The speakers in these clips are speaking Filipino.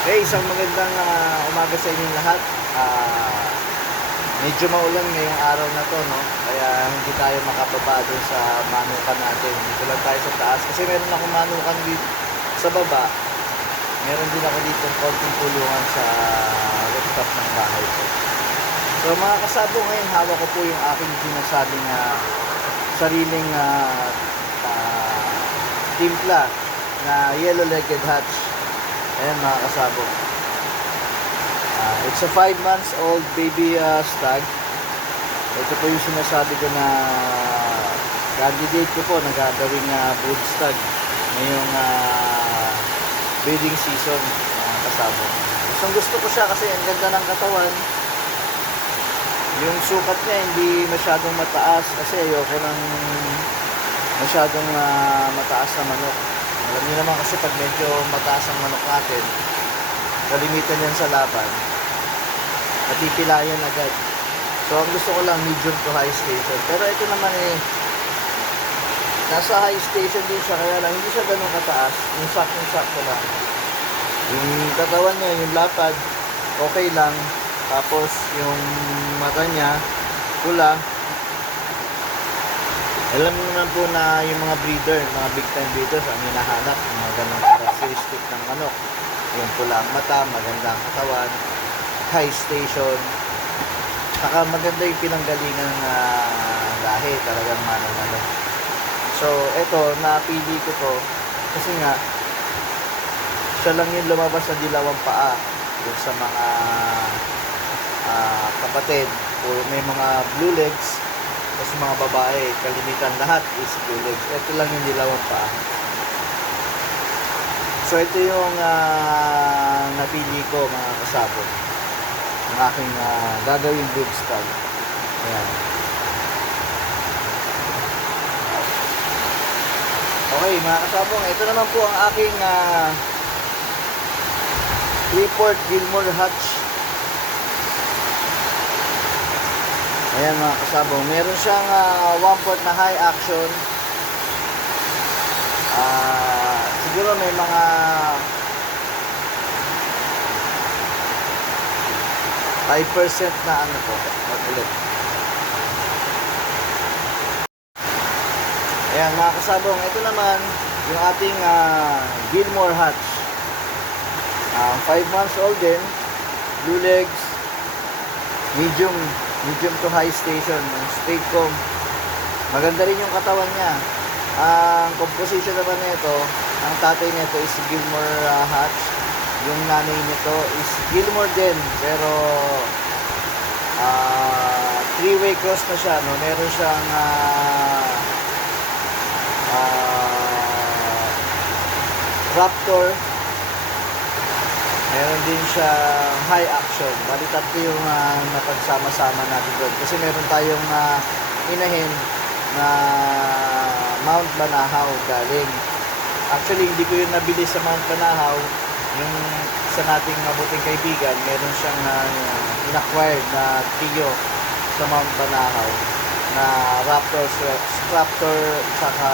Okay, isang magandang umaga sa inyong lahat. Medyo maulan ngayong araw na to, no? Kaya hindi tayo makababa doon sa manukan natin. Dito lang tayo sa taas. Kasi meron akong manukan dito sa baba. Meron din ako dito konting tulungan sa rooftop ng bahay ko. So mga kasabo, ngayon hawak ko po yung aking sinasabing sariling timpla na yellow-legged hatch. Ayan mga kasabo. It's a 5 months old baby stag. Ito po yung sinasabi ko na candidate ko po na gagawing brood stag ngayong breeding season mga kasabo. Gusto ko siya kasi ang ganda ng katawan. Yung sukat niya hindi masyadong mataas kasi ayoko ng masyadong mataas na manok. Alam niyo naman kasi pag medyo mataas ang manok natin, kalimitan yan sa laban, matipilayan agad. So ang gusto ko lang medium to high station. Pero ito naman nasa high station din siya, kaya lang hindi siya ganun kataas. Yung sakto lang. Yung katawan niya, yung lapad, okay lang. Tapos yung mata niya, pula. Alam mo naman po na yung mga breeder, mga big time breeders, ang hinahanap, yung mga ganang characteristic ng manok. Yung pula ang mata, maganda ang katawan, high station, saka maganda yung pinanggalingan ng lahi, talagang manang-manok. So, eto, napili ko to kasi nga, siya lang yung lumabas na dilawang paa dun sa mga kapatid. Puro may mga blue legs, tapos mga babae, kalimitan lahat is blue legs. Ito lang yung dilawang paa. So ito yung napili ko mga kasabo. Ang aking gagawin brood stag. Ayan. Okay mga kasabo, ito naman po ang aking Freeport Gilmore hatch. Ayan mga kasabo, meron siyang 1/4 na high action. Siguro may mga 5% na ano po ulit. Ayan mga kasabong, ito naman yung ating Gilmore hatch. 5 months old din, blue legs, medium to high station, straight comb. Maganda rin yung katawan niya. Ang composition naman nito, ang tatay nito is Gilmore hatch. Yung nanay nito is Gilmore din, pero 3-way cross na siya, no? Meron siyang Raptor, meron din siya high action. Bali tatlo yung napagsama-sama natin doon. Kasi meron tayong inahin na Mount Banahaw galing. Actually, hindi ko yun nabili sa Mount Banahaw. Yung sa nating mabuting kaibigan, meron siyang in-acquired na tiyo sa Mount Banahaw na Raptor saka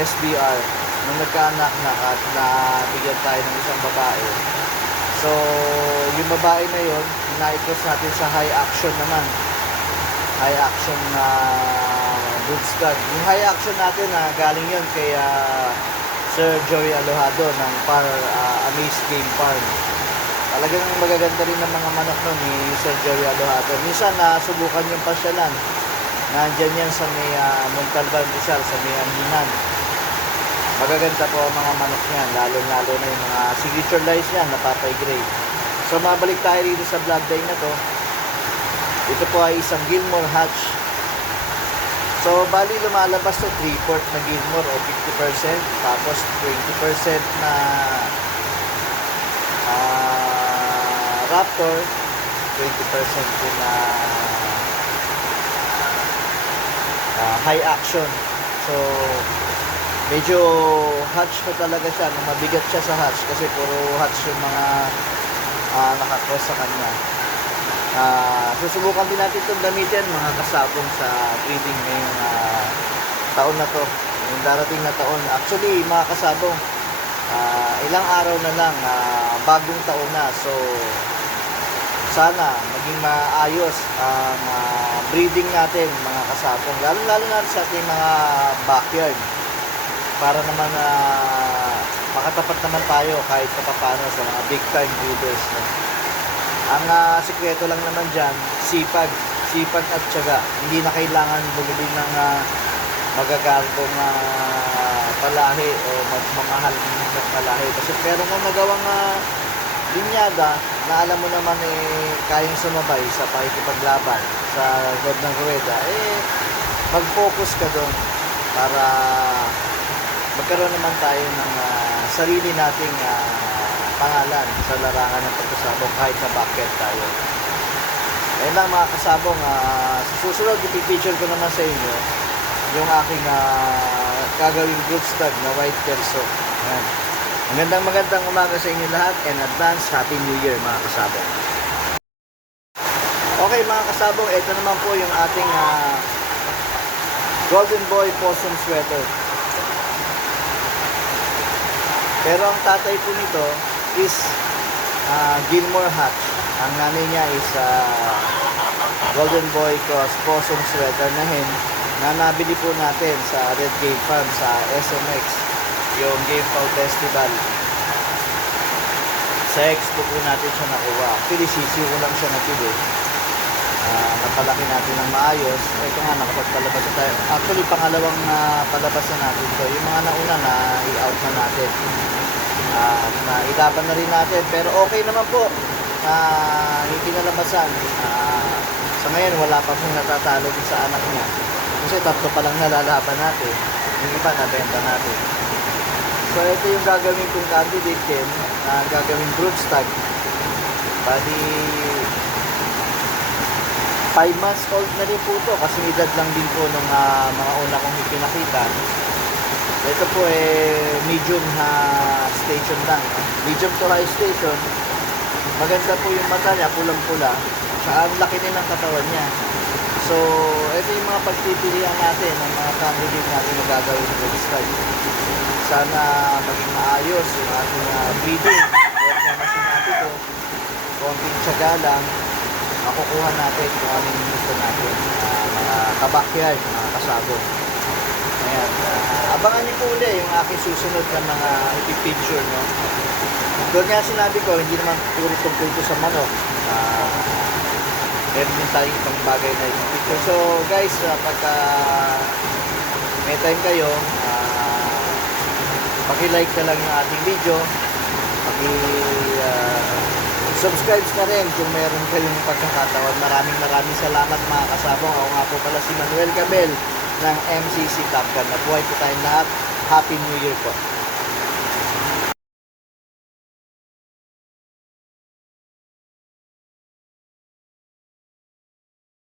SBR. Nung nagkaanak na at nabigyan tayo ng isang babae. So, yung babae na yun, na-cross natin sa high action naman. High action na brood stag. Yung high action natin galing yun kay Sir Joey Alojado ng Amaze Game Farm. Talagang magaganda rin ng mga manok nun ni Sir Joey Alojado. Minsan subukan yung pasyalan. Nandyan yan sa may Montalban Rizal, sa may Anginan. Magaganda po ang mga manok niyan, lalo na yung mga signature lines niyan, napapay gray. So mabalik tayo dito sa bloodline na to. Ito po ay isang Gilmore hatch. So bali lumalabas to 3/4 na Gilmore o 50%, tapos 20% na Raptor, 20% din na high action. So medyo hatch na talaga siya, mabigat siya sa hatch kasi puro hatch yung mga nakakross sa kanya. Susubukan din natin itong gamitin mga kasabong sa breeding ngayong taon na to, yung darating na taon. Actually mga kasabong, ilang araw na lang, bagong taon na. So, sana maging maayos ang breeding natin mga kasabong, lalo na sa ating mga backyard, para naman makatapat naman tayo kahit paano sa mga big time breeders, no? Ang sikreto lang naman dyan, sipag at tiyaga. Hindi na kailangan bumili ng magagandong palahi o magmamahal ng palahi. Kasi pero kung nagawang linyada na alam mo naman kayang sumabay sa pakikipaglaban sa God ng Rueda, mag-focus ka doon para magkaroon naman tayo ng sarili nating pangalan sa larangan ng pagkasabong kahit na bakit tayo. Ayun lang mga kasabong, sa susunod ipipicture ko naman sa inyo yung aking gagawing group stud na white perso. Ayan. Magandang umaga sa inyo lahat and advance Happy New Year mga kasabong. Okay mga kasabong, ito naman po yung ating Golden Boy Possum Sweater. Pero ang tatay po nito is Gilmore Hatch. Ang nanay niya is Golden Boy Cross Possum Sweater na hen na nabili po natin sa Red Game Farm sa SMX, yung Game Fowl Festival. Sa expo po natin siya nakuha. Actually, sisiw lang siya napili. Napalaki natin ng maayos. Ito nga, nakapagpalabas na tayo. Actually, pangalawang palabas na natin to. Yung mga nauna na i-out na natin. Na ilaban na rin natin. Pero okay naman po. Yung pinalabasan. Sa ngayon, wala pa pong natatalo din sa anak niya. Kasi tatlo pa lang nalalaban natin. Yung iba, nabenta natin. So, ito yung gagawin kong candidate din. Gagawin broodstag. Bali, 5 months old na rin po ito. Kasi edad lang din po ng mga una kong ipinakita. Ito po medium station lang. Medium to high station. Maganda po yung mata niya, pulang-pula. Tsaka ang laki din ng katawan niya. So, ito yung mga pagpipilian natin, ang mga candidate natin na gagawin ng broodstag. Sana maging maayos yung ating breeding. Kaya naman sinabi ko, konting tiyaga lang, makukuha natin kung ano yung gusto natin. Mga kabakyard, mga kasabong. Ayan. Abangan niyo po ulit yung aking susunod na mga ipipicture, no? Doon nga sinabi ko, hindi naman puro tungkol ko sa manok. Meron din tayong ibang bagay na ipipicture. So guys, pagka may time kayo, paki-like na lang yung ating video. Paki-subscribe na rin kung meron kayong pagkakataon. Maraming salamat mga kasabong. Ako nga po pala si Manuel Cabel ng MCC Top Gun. Nabuhay po tayong lahat. Happy New Year po.